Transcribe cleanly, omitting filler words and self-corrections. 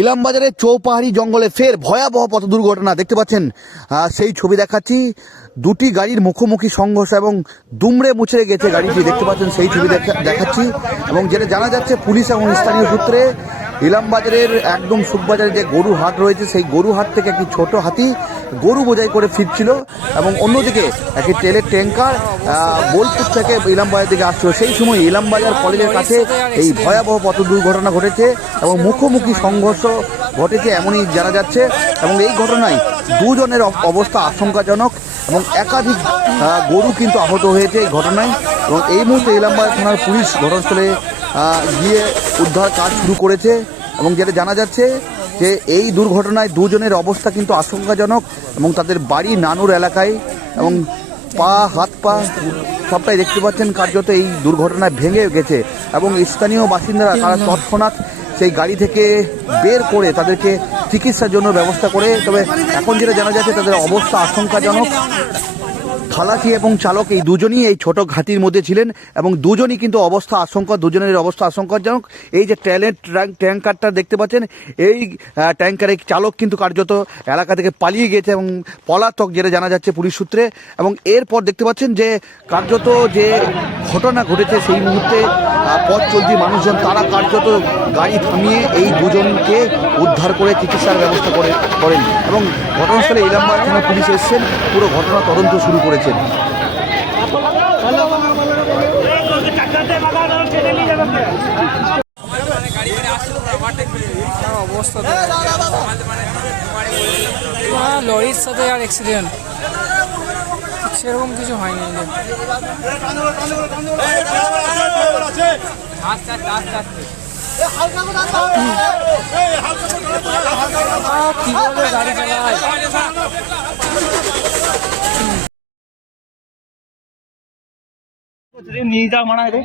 ইলামবাজারের চৌপাহাড়ি জঙ্গলে ফের ভয়াবহ পথ দুর্ঘটনা দেখতে পাচ্ছেন। সেই ছবি দেখাচ্ছি। দুটি গাড়ির মুখোমুখি সংঘর্ষ এবং দুমড়ে মুচড়ে গেছে গাড়িটি, দেখতে পাচ্ছেন সেই ছবি দেখাচ্ছি। এবং যেটা জানা যাচ্ছে পুলিশ এবং স্থানীয় সূত্রে, ইলামবাজারের একদম সুখবাজারে যে গরু হাট রয়েছে সেই গরু হাট থেকে একটি ছোট হাতি গরু বোঝাই করে ফিরছিল এবং অন্যদিকে একটি তেলের ট্যাঙ্কার বোলপুর থেকে ইলামবাজার দিকে আসছিল। সেই সময় ইলামবাজার কলেজের কাছে এই ভয়াবহ পথ দুর্ঘটনা ঘটেছে এবং মুখোমুখি সংঘর্ষ ঘটেছে এমনই জানা যাচ্ছে। এবং এই ঘটনায় দুজনের অবস্থা আশঙ্কাজনক এবং একাধিক গরু কিন্তু আহত হয়েছে এই ঘটনায়। এবং এই মুহূর্তে ইলামবাজার থানার পুলিশ ঘটনাস্থলে গিয়ে উদ্ধার কাজ শুরু করেছে। এবং যেটা জানা যাচ্ছে যে এই দুর্ঘটনায় দুজনের অবস্থা কিন্তু আশঙ্কাজনক এবং তাদের বাড়ি নানুর এলাকায় এবং হাত পা সবটাই দেখতে পাচ্ছেন কার্যত এই দুর্ঘটনায় ভেঙে গেছে। এবং স্থানীয় বাসিন্দারা তারা তৎক্ষণাৎ সেই গাড়ি থেকে বের করে তাদেরকে চিকিৎসার জন্য ব্যবস্থা করে। তবে এখন যেটা জানা যাচ্ছে তাদের অবস্থা আশঙ্কাজনক। খালাসি এবং চালক এই দুজনই এই ছোট ঘাটির মধ্যে ছিলেন এবং দুজনই কিন্তু দুজনের অবস্থা আশঙ্কাজনক। এই যে তেলের ট্যাঙ্কারটা দেখতে পাচ্ছেন, এই ট্যাঙ্কারের চালক কিন্তু কার্যত এলাকা থেকে পালিয়ে গেছে এবং পলাতক, যেটা জানা যাচ্ছে পুলিশ সূত্রে। এবং এরপর দেখতে পাচ্ছেন যে কার্যত যে ঘটনা ঘটেছে সেই মুহূর্তে পথ চলতি মানুষজন তারা কার্যত গাড়ি থামিয়ে এই দুজনকে উদ্ধার করে চিকিৎসার ব্যবস্থা করেন এবং ঘটনাস্থলে ইলামবাজার থানা পুলিশ এসেছেন, পুরো ঘটনা তদন্ত শুরু করেছেন। লরির সাথে আর অ্যাক্সিডেন্ট সেরকম কিছু হয়নি। কিভাবে গাড়ি চালায় নিয়ে যাও মানা রে